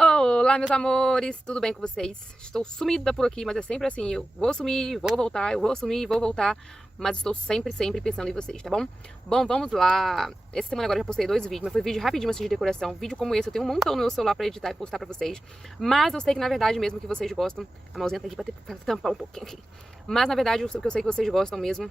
Olá, meus amores, tudo bem com vocês? Estou sumida por aqui, mas é sempre assim, eu vou sumir, vou voltar, eu vou sumir, vou voltar, mas estou sempre pensando em vocês, tá bom? Bom, vamos lá. Essa semana agora eu já postei 2 vídeos, mas foi vídeo rapidinho assim de decoração. Vídeo como esse eu tenho um montão no meu celular pra editar e postar pra vocês, mas eu sei que na verdade mesmo que vocês gostam, a mãozinha tá aqui pra tampar um pouquinho aqui, mas na verdade o que eu sei que vocês gostam mesmo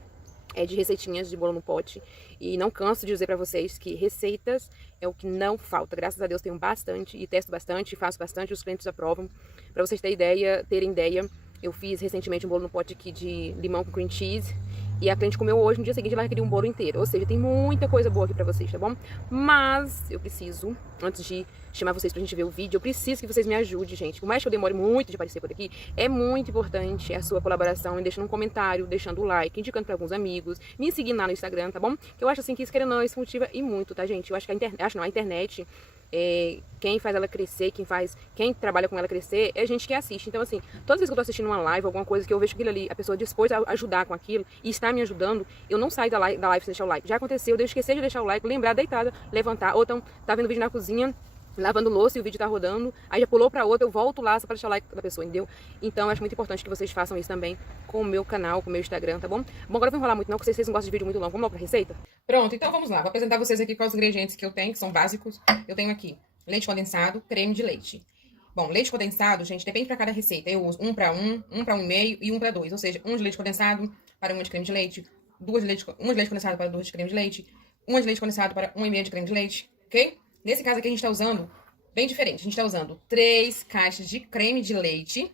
é de receitinhas de bolo no pote. E não canso de dizer pra vocês que receitas é o que não falta. Graças a Deus tenho bastante e testo bastante, faço bastante, os clientes aprovam. Pra vocês terem ideia, eu fiz recentemente um bolo no pote aqui de limão com cream cheese. E a cliente comeu hoje, no dia seguinte ela queria um bolo inteiro. Ou seja, tem muita coisa boa aqui pra vocês, tá bom? Mas eu preciso, antes de chamar vocês pra gente ver o vídeo, eu preciso que vocês me ajudem, gente. Por mais que eu demore muito de aparecer por aqui, é muito importante a sua colaboração, deixando um comentário, deixando o like, indicando pra alguns amigos, me seguindo lá no Instagram, tá bom? Que eu acho assim que isso, querendo ou não, isso motiva e muito, tá, gente? Eu acho que a internet, quem faz ela crescer, quem trabalha com ela crescer, é a gente que assiste. Então, assim, todas as vezes que eu tô assistindo uma live, alguma coisa que eu vejo aquilo ali, a pessoa dispôs a ajudar com aquilo e está me ajudando, eu não saio da live sem deixar o like. Já aconteceu, eu esquecer de deixar o like, lembrar deitada, levantar, ou então tá vendo vídeo na cozinha, lavando louça e o vídeo tá rodando, aí já pulou pra outra, eu volto lá só pra deixar o like da pessoa, entendeu? Então eu acho muito importante que vocês façam isso também com o meu canal, com o meu Instagram, tá bom? Bom, agora eu vou enrolar muito não, porque vocês não gostam de vídeo muito longo. Vamos logo pra receita? Pronto, então vamos lá. Vou apresentar vocês aqui quais os ingredientes que eu tenho, que são básicos. Eu tenho aqui leite condensado, creme de leite. Bom, leite condensado, gente, depende pra cada receita. Eu uso 1 para 1, 1 para 1,5 e 1 para 2. Ou seja, 1 de leite condensado para 1 de creme de leite, 1 de leite condensado para 2 de creme de leite, 1 de leite condensado para 1,5 de creme de leite, ok? Nesse caso aqui a gente tá usando bem diferente. A gente tá usando 3 caixas de creme de leite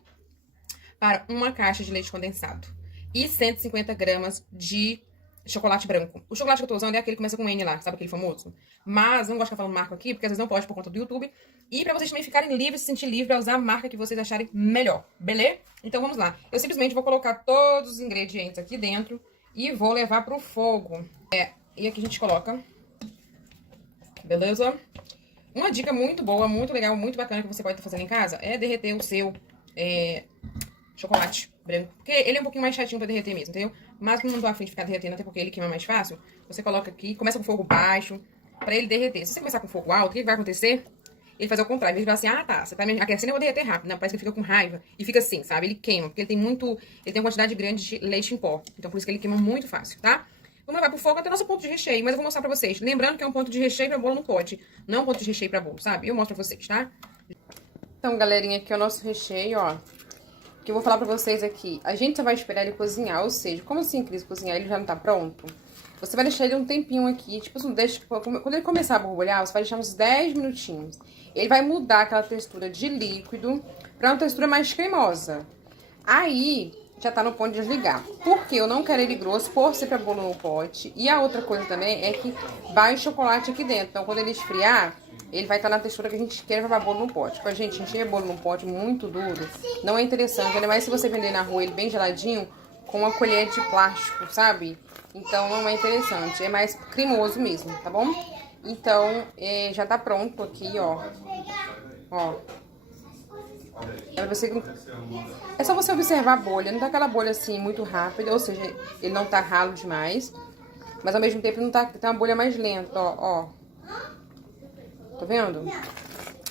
para 1 caixa de leite condensado. E 150 gramas de chocolate branco. O chocolate que eu tô usando é aquele que começa com N lá, sabe aquele famoso? Mas não gosto de ficar falando marca aqui, porque às vezes não pode por conta do YouTube. E pra vocês também ficarem livres, se sentir livre pra usar a marca que vocês acharem melhor, beleza? Então vamos lá. Eu simplesmente vou colocar todos os ingredientes aqui dentro e vou levar pro fogo. E aqui a gente coloca, beleza? Uma dica muito boa, muito legal, muito bacana que você pode estar fazendo em casa é derreter o seu chocolate branco. Porque ele é um pouquinho mais chatinho pra derreter mesmo, entendeu? Mas como não tô afim de ficar derretendo, até porque ele queima mais fácil, você coloca aqui, começa com fogo baixo, pra ele derreter. Se você começar com fogo alto, o que vai acontecer? Ele faz ao contrário. Ele vai assim, ah tá, você tá me aquecendo, eu vou derreter rápido. Não, parece que ele fica com raiva. E fica assim, sabe? Ele queima, porque ele tem uma quantidade grande de leite em pó. Então por isso que ele queima muito fácil, tá? Vamos levar pro fogo até o nosso ponto de recheio, mas eu vou mostrar pra vocês. Lembrando que é um ponto de recheio pra bolo no pote, não um ponto de recheio pra bolo, sabe? Eu mostro pra vocês, tá? Então, galerinha, aqui é o nosso recheio, ó. Que eu vou falar pra vocês aqui. A gente só vai esperar ele cozinhar, ou seja, como assim, Cris, cozinhar? Ele já não tá pronto? Você vai deixar ele um tempinho aqui, tipo assim, quando ele começar a borbulhar, você vai deixar uns 10 minutinhos. Ele vai mudar aquela textura de líquido pra uma textura mais cremosa. Aí já tá no ponto de desligar. Porque eu não quero ele grosso, por ser pra bolo no pote. E a outra coisa também é que vai chocolate aqui dentro. Então, quando ele esfriar, ele vai estar na textura que a gente quer pra bolo no pote. Pra gente encher bolo no pote muito duro, não é interessante. Ainda mais se você vender na rua ele bem geladinho, com uma colher de plástico, sabe? Então, não é interessante. É mais cremoso mesmo, tá bom? Então, já tá pronto aqui, ó. Ó. É só você observar a bolha, não tá aquela bolha assim muito rápida, ou seja, ele não tá ralo demais, mas ao mesmo tempo não tá uma bolha mais lenta, ó. Tá vendo?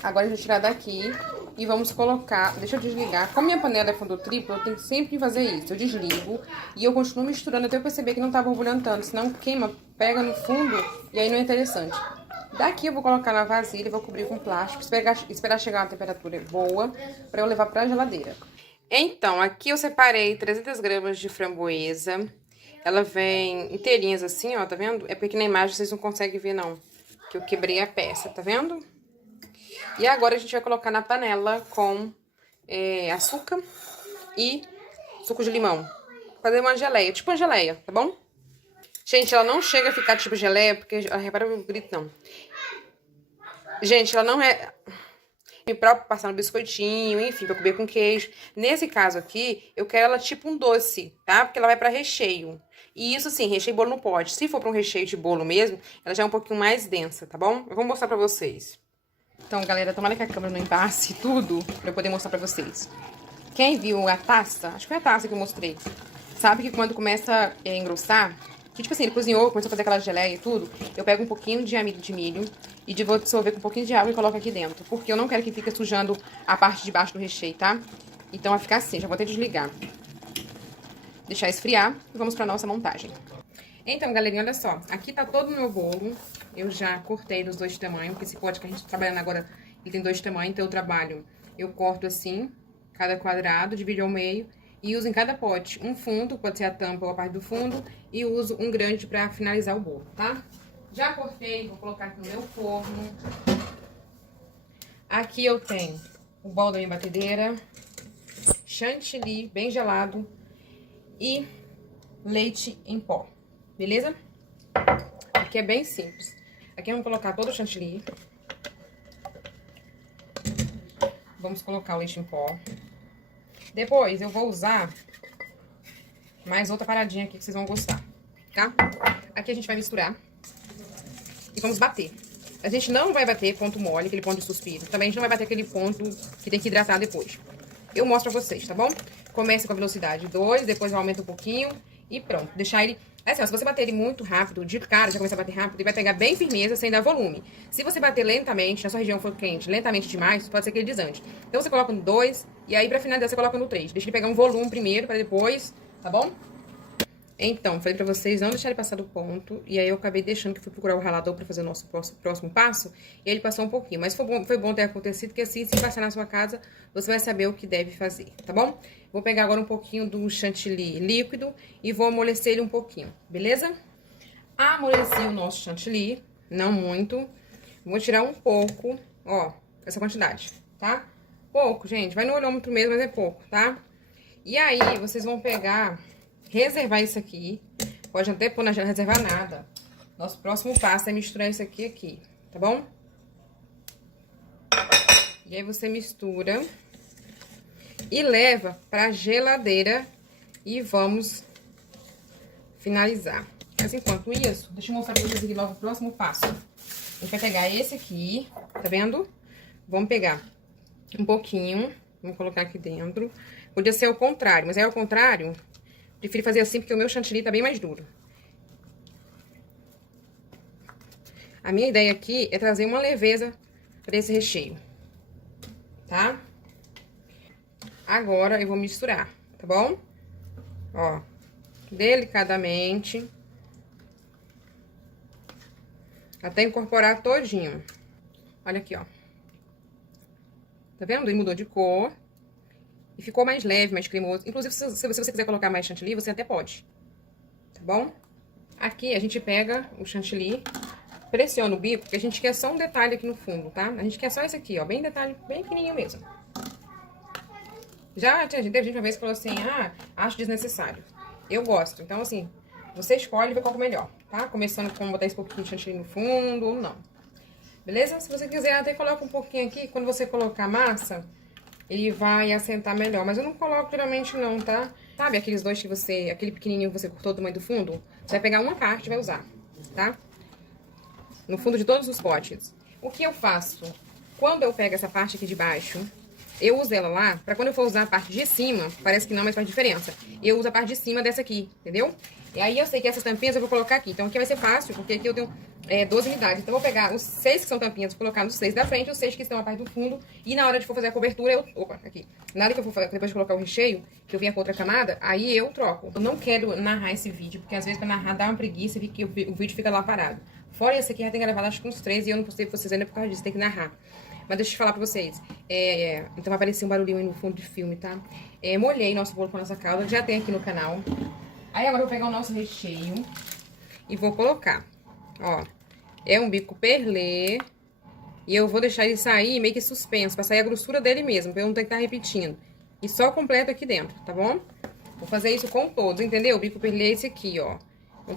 Agora a gente tirar daqui e vamos colocar, deixa eu desligar. Como minha panela é fundo triplo, eu tenho que sempre fazer isso, eu desligo e eu continuo misturando até eu perceber que não tá borbulhando tanto, senão queima, pega no fundo e aí não é interessante. Daqui eu vou colocar na vasilha, vou cobrir com plástico, esperar chegar a uma temperatura boa pra eu levar pra geladeira. Então, aqui eu separei 300 gramas de framboesa. Ela vem inteirinhas assim, ó, tá vendo? É porque na imagem vocês não conseguem ver, não. Que eu quebrei a peça, tá vendo? E agora a gente vai colocar na panela com açúcar e suco de limão. Fazer uma geleia, tipo uma geleia, tá bom? Gente, ela não chega a ficar tipo geleia, porque, repara o grito, não. Gente, ela não é pra passar no biscoitinho, enfim, pra comer com queijo. Nesse caso aqui, eu quero ela tipo um doce, tá? Porque ela vai pra recheio. E isso sim, recheio bolo no pote. Se for pra um recheio de bolo mesmo, ela já é um pouquinho mais densa, tá bom? Eu vou mostrar pra vocês. Então, galera, tomara que a câmera não embace tudo pra eu poder mostrar pra vocês. Quem viu a taça, acho que foi a taça que eu mostrei, sabe que quando começa a engrossar, Que, tipo assim, ele cozinhou, começou a fazer aquela geleia e tudo. Eu pego um pouquinho de amido de milho e vou dissolver com um pouquinho de água e coloco aqui dentro. Porque eu não quero que fique sujando a parte de baixo do recheio, tá? Então vai ficar assim, já vou até desligar. Deixar esfriar e vamos pra nossa montagem. Então, galerinha, olha só. Aqui tá todo o meu bolo. Eu já cortei dos 2 tamanhos, porque esse pote que a gente tá trabalhando agora, ele tem 2 tamanhos. Então, eu trabalho, eu corto assim, cada quadrado, divido ao meio. E uso em cada pote um fundo, pode ser a tampa ou a parte do fundo. E uso um grande pra finalizar o bolo, tá? Já cortei, vou colocar aqui no meu forno. Aqui eu tenho o bol da minha batedeira, chantilly bem gelado e leite em pó, beleza? Aqui é bem simples. Aqui vamos colocar todo o chantilly. Vamos colocar o leite em pó. Depois eu vou usar mais outra paradinha aqui que vocês vão gostar, tá? Aqui a gente vai misturar e vamos bater. A gente não vai bater ponto mole, aquele ponto de suspiro. Também a gente não vai bater aquele ponto que tem que hidratar depois. Eu mostro pra vocês, tá bom? Comece com a velocidade 2, depois aumenta um pouquinho e pronto. Deixar ele... Assim, ó, se você bater ele muito rápido, de cara, já começa a bater rápido, ele vai pegar bem firmeza, sem dar volume. Se você bater lentamente, na sua região for quente, lentamente demais, pode ser que ele desande. Então você coloca no 2 e aí pra finalizar você coloca no 3. Deixa ele pegar um volume primeiro, pra depois, tá bom? Então, falei pra vocês não deixarem passar do ponto. E aí eu acabei deixando que fui procurar o ralador pra fazer o nosso próximo passo. E ele passou um pouquinho. Mas foi bom ter acontecido, porque assim, se passar na sua casa, você vai saber o que deve fazer, tá bom? Vou pegar agora um pouquinho do chantilly líquido e vou amolecer ele um pouquinho, beleza? Amoleci o nosso chantilly, não muito. Vou tirar um pouco, ó, essa quantidade, tá? Pouco, gente. Vai no olhômetro mesmo, mas é pouco, tá? E aí, vocês vão pegar... reservar isso aqui, pode até pôr na geladeira, reservar nada. Nosso próximo passo é misturar isso aqui, tá bom? E aí você mistura e leva pra geladeira e vamos finalizar. Mas enquanto isso, deixa eu mostrar pra vocês aqui logo o próximo passo. A gente vai pegar esse aqui, tá vendo? Vamos pegar um pouquinho, vamos colocar aqui dentro. Podia ser ao contrário, mas é ao contrário... Prefiro fazer assim porque o meu chantilly tá bem mais duro. A minha ideia aqui é trazer uma leveza para esse recheio, tá? Agora eu vou misturar, tá bom? Ó, delicadamente. Até incorporar todinho. Olha aqui, ó. Tá vendo? Ele mudou de cor. E ficou mais leve, mais cremoso. Inclusive, se você quiser colocar mais chantilly, você até pode. Tá bom? Aqui a gente pega o chantilly, pressiona o bico, porque a gente quer só um detalhe aqui no fundo, tá? A gente quer só esse aqui, ó, bem detalhe, bem pequenininho mesmo. Já teve gente uma vez que falou assim, ah, acho desnecessário. Eu gosto. Então, assim, você escolhe e vê qual é o melhor, tá? Começando com botar esse pouquinho de chantilly no fundo ou não. Beleza? Se você quiser, até coloca um pouquinho aqui. Quando você colocar a massa... ele vai assentar melhor, mas eu não coloco geralmente não, tá? Sabe aqueles dois que você, aquele pequenininho que você cortou do tamanho do fundo? Você vai pegar uma parte e vai usar, tá? No fundo de todos os potes. O que eu faço? Quando eu pego essa parte aqui de baixo, eu uso ela lá, pra quando eu for usar a parte de cima, parece que não, mas faz diferença. Eu uso a parte de cima dessa aqui, entendeu? E aí eu sei que essas tampinhas eu vou colocar aqui. Então aqui vai ser fácil, porque aqui eu tenho 12 unidades. Então eu vou pegar os 6 que são tampinhas, vou colocar nos 6 da frente, os 6 que estão na parte do fundo. E na hora de for fazer a cobertura, eu... Opa, aqui. Na hora que eu for fazer, depois de colocar o recheio, que eu venha com outra camada, aí eu troco. Eu não quero narrar esse vídeo, porque às vezes pra narrar dá uma preguiça e que o vídeo fica lá parado. Fora esse aqui, já tem gravado acho que uns 3 e eu não postei pra vocês ainda por causa disso, tem que narrar. Mas deixa eu falar pra vocês. Então vai aparecer um barulhinho aí no fundo de filme, tá? Molhei nosso bolo com a nossa calda, já tem aqui no canal. Aí agora eu vou pegar o nosso recheio e vou colocar. Ó, é um bico perlê. E eu vou deixar ele sair meio que suspenso, pra sair a grossura dele mesmo, pra eu não ter que estar repetindo. E só completo aqui dentro, tá bom? Vou fazer isso com todos, entendeu? O bico perlê é esse aqui, ó. Não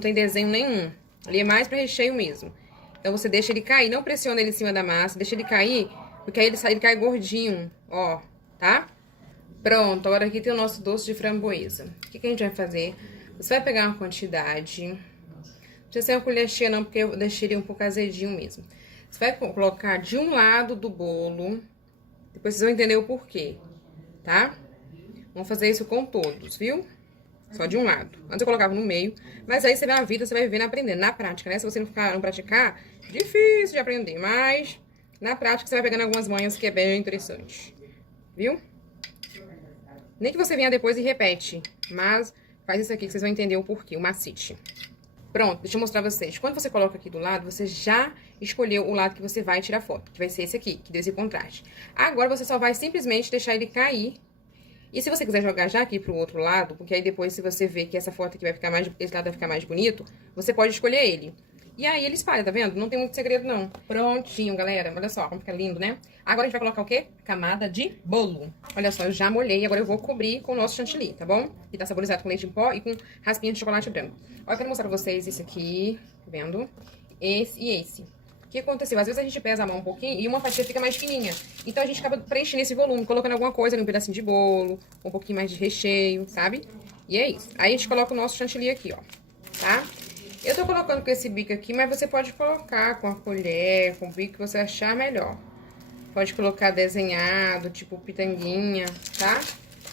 tem desenho nenhum. Ele é mais pra recheio mesmo. Então, você deixa ele cair, não pressiona ele em cima da massa, deixa ele cair, porque aí ele cai gordinho, ó, tá? Pronto, agora aqui tem o nosso doce de framboesa. O que a gente vai fazer? Você vai pegar uma quantidade, não precisa ser uma colher cheia não, porque eu deixei ele um pouco azedinho mesmo. Você vai colocar de um lado do bolo, depois vocês vão entender o porquê, tá? Vamos fazer isso com todos, viu? Só de um lado. Antes eu colocava no meio, mas aí você vai na vida, você vai vivendo, aprendendo. Na prática, né? Se você não praticar, difícil de aprender. Mas na prática você vai pegando algumas manhas que é bem interessante. Viu? Nem que você venha depois e repete, mas faz isso aqui que vocês vão entender o porquê, o macete. Pronto, deixa eu mostrar pra vocês. Quando você coloca aqui do lado, você já escolheu o lado que você vai tirar foto, que vai ser esse aqui, que deu esse contraste. Agora você só vai simplesmente deixar ele cair. E se você quiser jogar já aqui pro outro lado, porque aí depois se você ver que essa foto aqui vai ficar mais, esse lado vai ficar mais bonito, você pode escolher ele. E aí ele espalha, tá vendo? Não tem muito segredo, não. Prontinho, galera. Olha só como fica lindo, né? Agora a gente vai colocar o quê? Camada de bolo. Olha só, eu já molhei. Agora eu vou cobrir com o nosso chantilly, tá bom? Que tá saborizado com leite em pó e com raspinha de chocolate branco. Olha, eu quero mostrar pra vocês esse aqui, tá vendo? Esse e esse. O que aconteceu? Às vezes a gente pesa a mão um pouquinho e uma fatia fica mais fininha. Então a gente acaba preenchendo esse volume, colocando alguma coisa ali, um pedacinho de bolo, um pouquinho mais de recheio, sabe? E é isso. Aí a gente coloca o nosso chantilly aqui, ó, tá? Eu tô colocando com esse bico aqui, mas você pode colocar com a colher, com o bico que você achar melhor. Pode colocar desenhado, tipo pitanguinha, tá?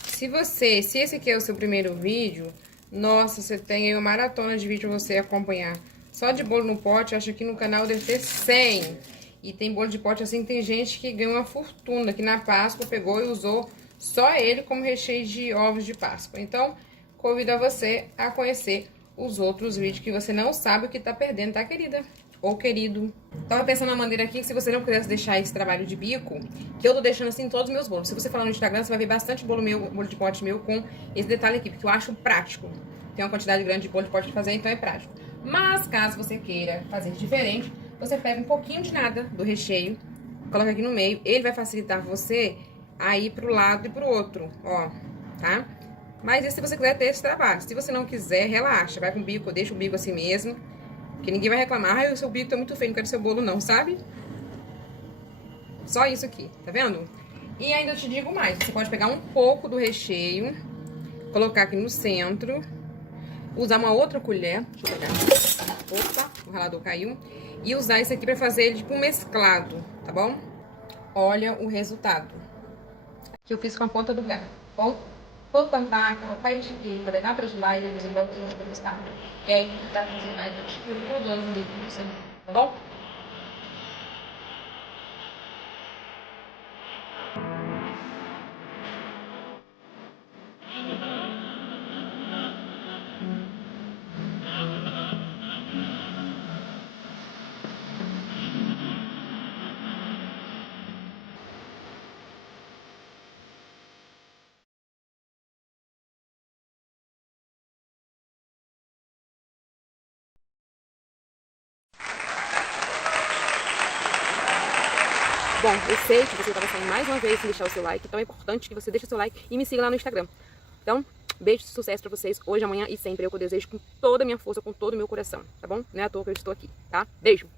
Se esse aqui é o seu primeiro vídeo, nossa, você tem aí uma maratona de vídeo pra você acompanhar. Só de bolo no pote, eu acho que no canal deve ter 100. E tem bolo de pote assim, tem gente que ganha uma fortuna, que na Páscoa pegou e usou só ele como recheio de ovos de Páscoa. Então, convido a você a conhecer os outros vídeos que você não sabe o que tá perdendo, tá, querida? Ou querido. Tava pensando na maneira aqui que se você não quisesse deixar esse trabalho de bico, que eu tô deixando assim em todos os meus bolos. Se você falar no Instagram, você vai ver bastante bolo meu, bolo de pote meu com esse detalhe aqui, porque eu acho prático. Tem uma quantidade grande de bolo de pote pra fazer, então é prático. Mas, caso você queira fazer diferente, você pega um pouquinho de nada do recheio, coloca aqui no meio. Ele vai facilitar você a ir pro lado e pro outro, ó, tá? Mas e se você quiser ter esse trabalho? Se você não quiser, relaxa, vai com o bico, deixa o bico assim mesmo, que ninguém vai reclamar, ai, o seu bico tá muito feio, não quero seu bolo não, sabe? Só isso aqui, tá vendo? E ainda eu te digo mais, você pode pegar um pouco do recheio, colocar aqui no centro, usar uma outra colher, deixa eu pegar, opa, o ralador caiu, e usar isso aqui pra fazer ele tipo um mesclado, tá bom? Olha o resultado que eu fiz com a ponta do garfo, tá bom? Vou plantar, colocar isso aqui, para dar para os bailes, eles vão ter gostar. E aí, tá fazendo mais eu todo ano de você, tá bom? Bom, eu sei que você está gostando mais uma vez sem deixar o seu like, então é importante que você deixe o seu like e me siga lá no Instagram. Então, beijo de sucesso pra vocês hoje, amanhã e sempre. É o que eu desejo com toda a minha força, com todo o meu coração, tá bom? Não é à toa que eu estou aqui, tá? Beijo!